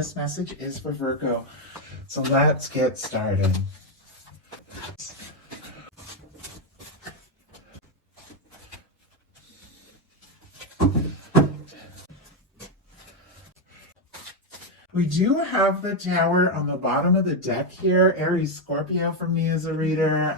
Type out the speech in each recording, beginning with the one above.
this message is for Virgo. So let's get started. We do have the Tower on the bottom of the deck here. Aries, Scorpio for me as a reader,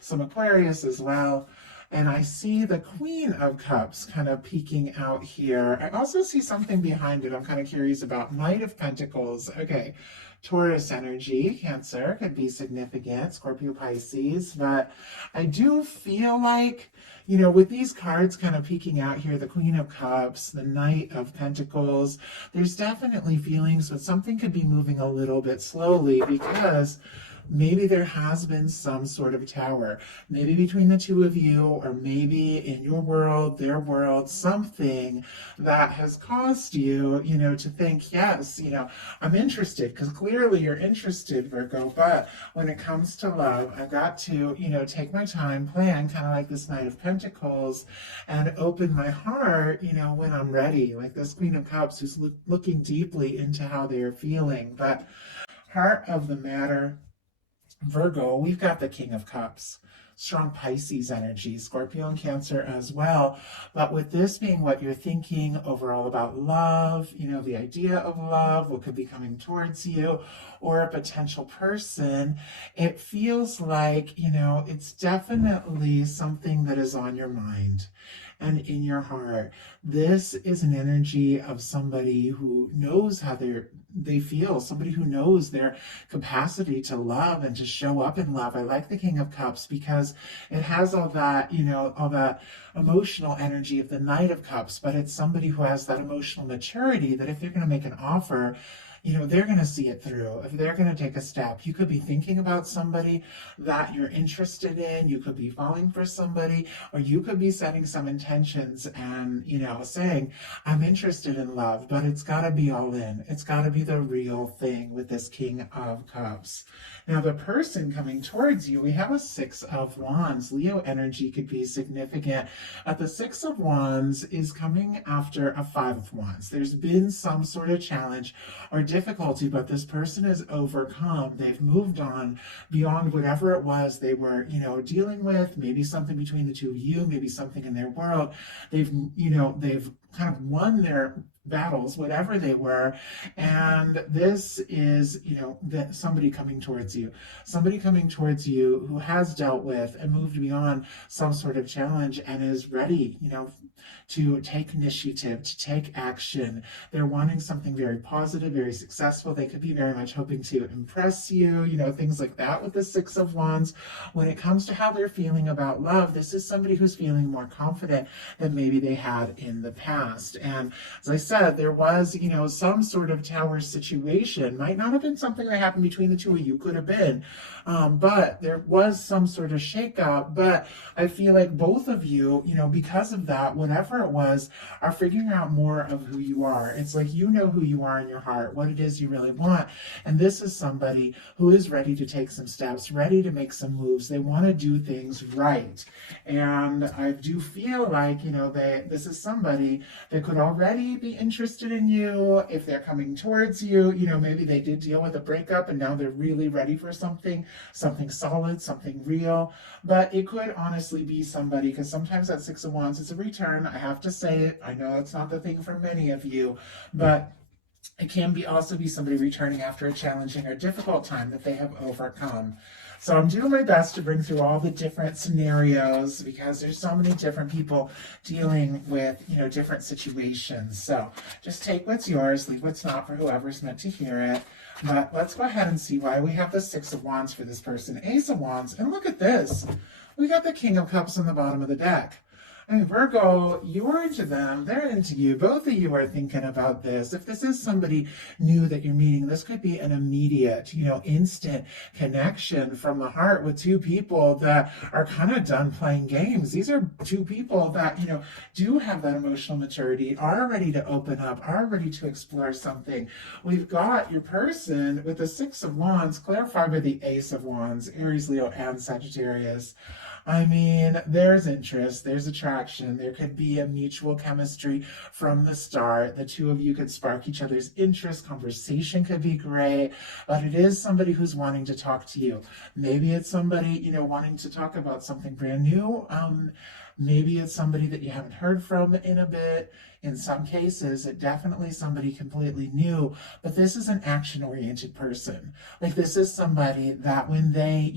some Aquarius as well. And I see the Queen of Cups kind of peeking out here. I also see something behind it I'm kind of curious about. Knight of Pentacles. Okay, Taurus energy, Cancer could be significant, Scorpio, Pisces. But I do feel like, you know, with these cards kind of peeking out here, the Queen of Cups, the Knight of Pentacles, there's definitely feelings, but something could be moving a little bit slowly because maybe there has been some sort of tower, maybe between the two of you, or maybe in your world, their world, something that has caused you, you know, to think, yes, you know, I'm interested, because clearly you're interested, Virgo, but when it comes to love, I've got to, you know, take my time, plan, kind of like this Knight of Pentacles, and open my heart, you know, when I'm ready, like this Queen of Cups who's looking deeply into how they're feeling. But heart of the matter, Virgo, we've got the King of Cups, strong Pisces energy, Scorpio and Cancer as well. But with this being what you're thinking overall about love, you know, the idea of love, what could be coming towards you, or a potential person, it feels like, you know, it's definitely something that is on your mind and in your heart. This is an energy of somebody who knows how they feel, somebody who knows their capacity to love and to show up in love. I like the King of Cups because it has all that, you know, all that emotional energy of the Knight of Cups, but it's somebody who has that emotional maturity that if they're going to make an offer, you know, they're going to see it through. If they're going to take a step, you could be thinking about somebody that you're interested in, you could be falling for somebody, or you could be setting some intentions and, you know, saying, I'm interested in love, but it's got to be all in. It's got to be the real thing with this King of Cups. Now, the person coming towards you, we have a Six of Wands. Leo energy could be significant. The Six of Wands is coming after a Five of Wands. There's been some sort of challenge or difficulty, but this person is overcome. They've moved on beyond whatever it was they were, you know, dealing with. Maybe something between the two of you, maybe something in their world. They've, you know, they've kind of won their battles, whatever they were. And this is, you know, that somebody coming towards you who has dealt with and moved beyond some sort of challenge and is ready, you know, to take initiative, to take action. They're wanting something very positive, very successful. They could be very much hoping to impress you, you know, things like that with the Six of Wands. When it comes to how they're feeling about love, this is somebody who's feeling more confident than maybe they had in the past. And as I said, there was, you know, some sort of tower situation. Might not have been something that happened between the two of you, could have been. But there was some sort of shakeup. But I feel like both of you, you know, because of that, whatever it was, are figuring out more of who you are. It's like you know who you are in your heart, what it is you really want. And this is somebody who is ready to take some steps, ready to make some moves. They want to do things right. And I do feel like, you know, this is somebody that could already be interested in you. If they're coming towards you, you know, maybe they did deal with a breakup and now they're really ready for something solid, something real. But it could honestly be somebody, because sometimes that Six of Wands is a return. I have to say it. I know it's not the thing for many of you, but it can also be somebody returning after a challenging or difficult time that they have overcome. So I'm doing my best to bring through all the different scenarios because there's so many different people dealing with, you know, different situations. So just take what's yours, leave what's not for whoever's meant to hear it. But let's go ahead and see why we have the Six of Wands for this person, Ace of Wands, and look at this. We got the King of Cups on the bottom of the deck. I mean, Virgo, you are into them, they're into you. Both of you are thinking about this. If this is somebody new that you're meeting, this could be an immediate, you know, instant connection from the heart with two people that are kind of done playing games. These are two people that, you know, do have that emotional maturity, are ready to open up, are ready to explore something. We've got your person with the Six of Wands, clarified by the Ace of Wands, Aries, Leo, and Sagittarius. I mean, there's interest, there's attraction, there could be a mutual chemistry from the start. The two of you could spark each other's interest, conversation could be great, but it is somebody who's wanting to talk to you. Maybe it's somebody, wanting to talk about something brand new. Maybe it's somebody that you haven't heard from in a bit. In some cases, it definitely somebody completely new, but this is an action-oriented person. Like this is somebody that when they,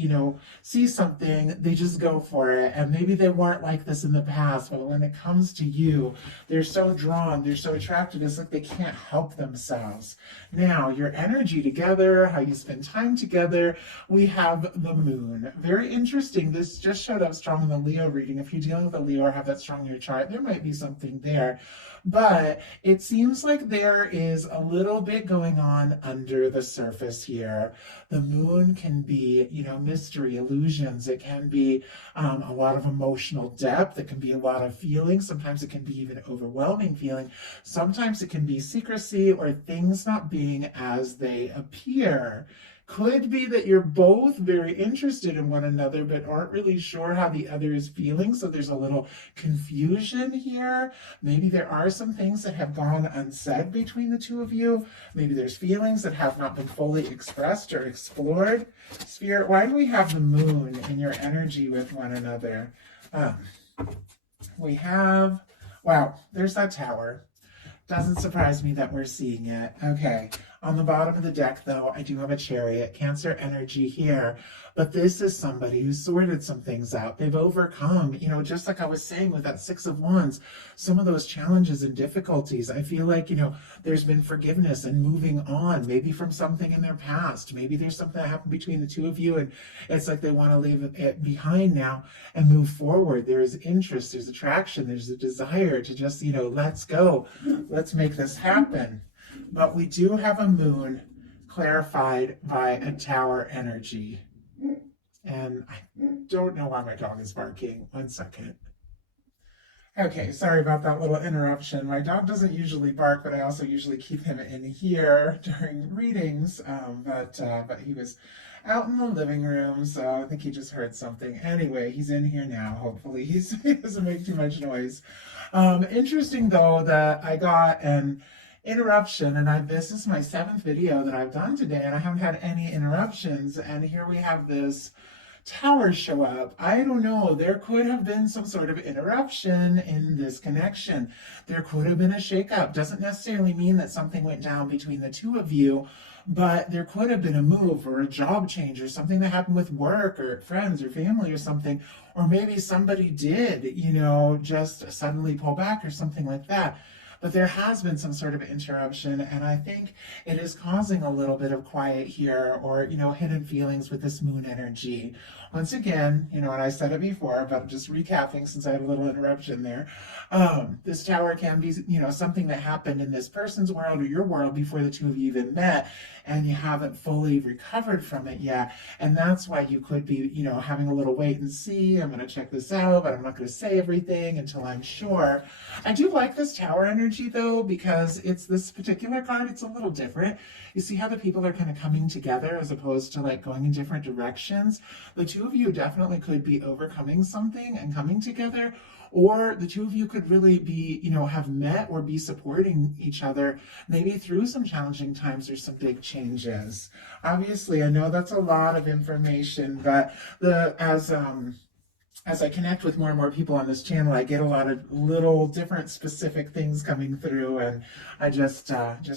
see something, they just go for it. And maybe they weren't like this in the past, but when it comes to you, they're so drawn, they're so attracted, it's like they can't help themselves. Now, your energy together, how you spend time together, we have the moon. Very interesting. This just showed up strong in the Leo reading. If you're dealing with a Leo or have that strong in your chart, there might be something there. But it seems like there is a little bit going on under the surface here. The moon can be, mystery, illusions. It can be a lot of emotional depth. It can be a lot of feelings. Sometimes it can be even overwhelming feeling. Sometimes it can be secrecy or things not being as they appear. Could be that you're both very interested in one another, but aren't really sure how the other is feeling. So there's a little confusion here. Maybe there are some things that have gone unsaid between the two of you. Maybe there's feelings that have not been fully expressed or explored. Spirit, why do we have the moon in your energy with one another? We have, wow, there's that tower. Doesn't surprise me that we're seeing it. Okay. On the bottom of the deck, though, I do have a Chariot, Cancer energy here. But this is somebody who sorted some things out. They've overcome, just like I was saying with that Six of Wands, some of those challenges and difficulties. I feel like, there's been forgiveness and moving on, maybe from something in their past. Maybe there's something that happened between the two of you, and it's like they want to leave it behind now and move forward. There is interest, there's attraction, there's a desire to just, let's go. Let's make this happen. But we do have a moon clarified by a tower energy. And I don't know why my dog is barking. 1 second. Okay, sorry about that little interruption. My dog doesn't usually bark, but I also usually keep him in here during readings. But he was out in the living room, so I think he just heard something. Anyway, he's in here now. Hopefully he doesn't make too much noise. Interesting, though, that I got an interruption, and this is my 7th video that I've done today, and I haven't had any interruptions, and here we have this tower show up. I don't know, there could have been some sort of interruption in this connection. There could have been a shakeup. Doesn't necessarily mean that something went down between the two of you, but there could have been a move or a job change or something that happened with work or friends or family or something, or maybe somebody did, just suddenly pull back or something like that. But there has been some sort of interruption, and I think it is causing a little bit of quiet here, or, hidden feelings with this moon energy. Once again, and I said it before, but just recapping since I had a little interruption there. This tower can be, something that happened in this person's world or your world before the two of you even met, and you haven't fully recovered from it yet. And that's why you could be, having a little wait and see. I'm going to check this out, but I'm not going to say everything until I'm sure. I do like this tower energy, though, because it's this particular card. It's a little different. You see how the people are kind of coming together as opposed to like going in different directions. The two of you definitely could be overcoming something and coming together, or the two of you could really be, have met or be supporting each other, maybe through some challenging times or some big changes. Obviously, I know that's a lot of information, but as I connect with more and more people on this channel, I get a lot of little different specific things coming through, and I just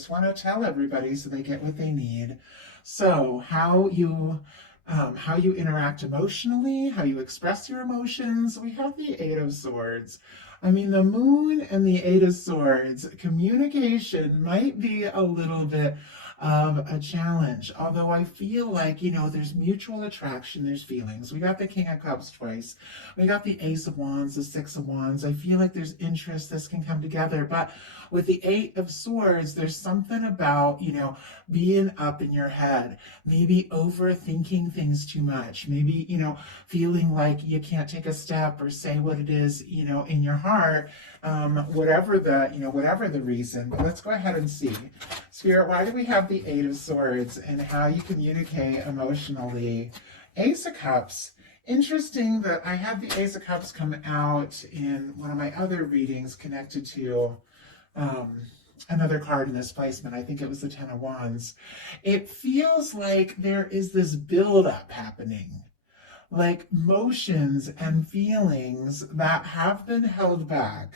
want to tell everybody so they get what they need. So how you interact emotionally, how you express your emotions. We have the Eight of Swords. I mean, the Moon and the Eight of Swords, communication might be a little bit of a challenge. Although I feel like, there's mutual attraction, there's feelings. We got the King of Cups twice. We got the Ace of Wands, the Six of Wands. I feel like there's interest, this can come together. But with the Eight of Swords, there's something about, being up in your head, maybe overthinking things too much, maybe, feeling like you can't take a step or say what it is, in your heart, whatever the reason. But let's go ahead and see. Spirit, why do we have the Eight of Swords and how you communicate emotionally? Ace of Cups. Interesting that I had the Ace of Cups come out in one of my other readings connected to um, another card in this placement. I think it was the Ten of Wands. It feels like there is this buildup happening, like motions and feelings that have been held back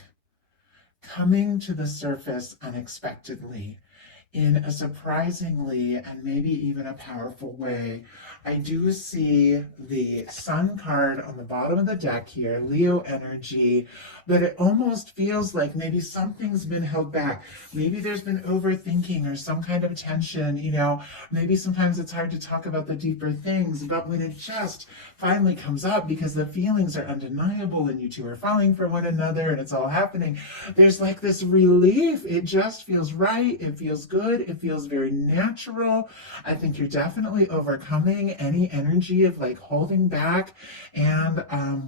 coming to the surface unexpectedly in a surprisingly and maybe even a powerful way. I do see the Sun card on the bottom of the deck here, Leo energy, but it almost feels like maybe something's been held back. Maybe there's been overthinking or some kind of tension, maybe sometimes it's hard to talk about the deeper things, but when it just finally comes up because the feelings are undeniable and you two are falling for one another and it's all happening, there's like this relief. It just feels right. It feels good. It feels very natural. I think you're definitely overcoming any energy of like holding back. And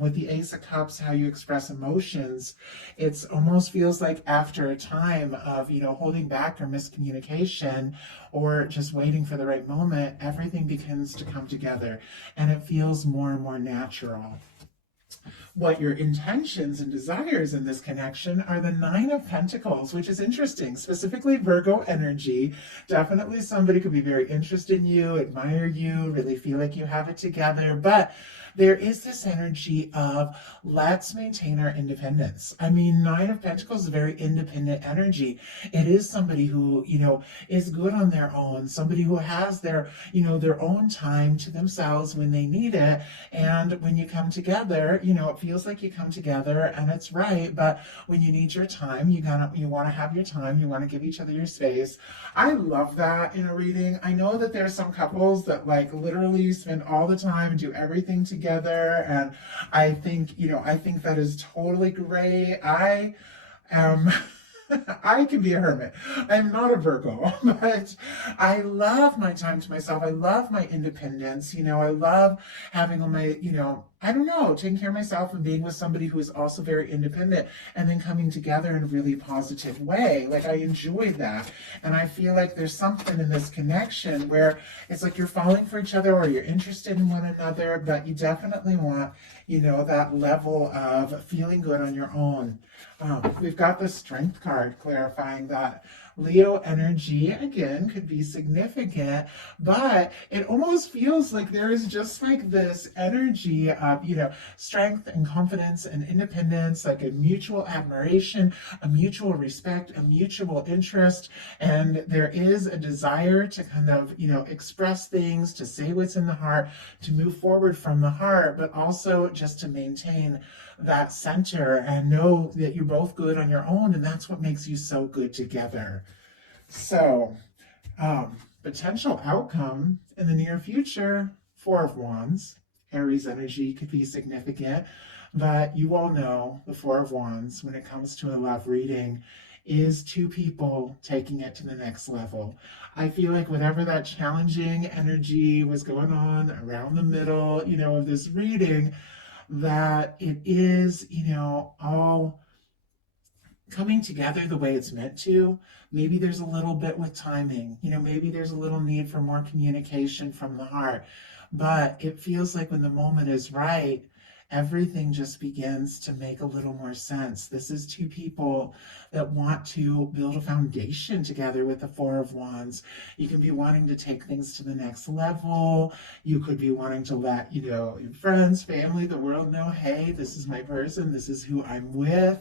with the Ace of Cups, how you express emotions, it almost feels like after a time of, holding back or miscommunication or just waiting for the right moment, everything begins to come together and it feels more and more natural. What your intentions and desires in this connection are the Nine of Pentacles, which is interesting, specifically Virgo energy. Definitely somebody could be very interested in you, admire you, really feel like you have it together, but there is this energy of let's maintain our independence. I mean, Nine of Pentacles is a very independent energy. It is somebody who, is good on their own, somebody who has their, their own time to themselves when they need it. And when you come together, it feels like you come together and it's right. But when you need your time, you want to have your time. You want to give each other your space. I love that in a reading. I know that there's some couples that like literally spend all the time and do everything together. And I think, that is totally great. I am I can be a hermit. I'm not a Virgo, but I love my time to myself. I love my independence. I love having all my, taking care of myself and being with somebody who is also very independent and then coming together in a really positive way. Like I enjoy that. And I feel like there's something in this connection where it's like you're falling for each other or you're interested in one another, but you definitely want, that level of feeling good on your own. We've got the Strength card clarifying that Leo energy, again, could be significant, but it almost feels like there is just like this energy of, strength and confidence and independence, like a mutual admiration, a mutual respect, a mutual interest. And there is a desire to kind of, express things, to say what's in the heart, to move forward from the heart, but also just to maintain that center and know that you're both good on your own, and that's what makes you so good together. So, potential outcome in the near future, Four of Wands. Aries energy could be significant, but you all know the Four of Wands, when it comes to a love reading, is two people taking it to the next level. I feel like whatever that challenging energy was going on around the middle, of this reading, that it is, all coming together the way it's meant to. Maybe there's a little bit with timing, maybe there's a little need for more communication from the heart, but it feels like when the moment is right, everything just begins to make a little more sense. This is two people that want to build a foundation together with the Four of Wands. You can be wanting to take things to the next level. You could be wanting to let, your friends, family, the world know, hey, this is my person, this is who I'm with.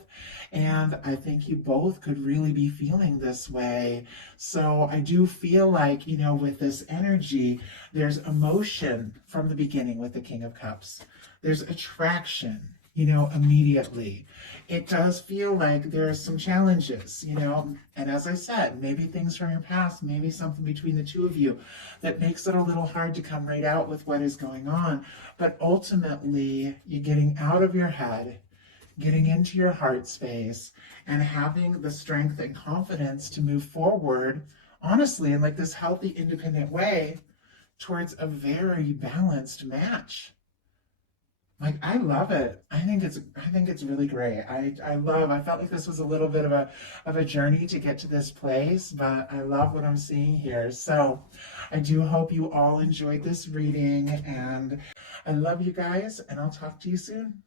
And I think you both could really be feeling this way. So I do feel like, with this energy, there's emotion from the beginning with the King of Cups. There's attraction, immediately. It does feel like there's some challenges, and as I said, maybe things from your past, maybe something between the two of you that makes it a little hard to come right out with what is going on. But ultimately, you're getting out of your head, getting into your heart space, and having the strength and confidence to move forward, honestly, in like this healthy, independent way towards a very balanced match. Like, I love it. I think it's really great. I felt like this was a little bit of a journey to get to this place, but I love what I'm seeing here. So I do hope you all enjoyed this reading, and I love you guys, and I'll talk to you soon.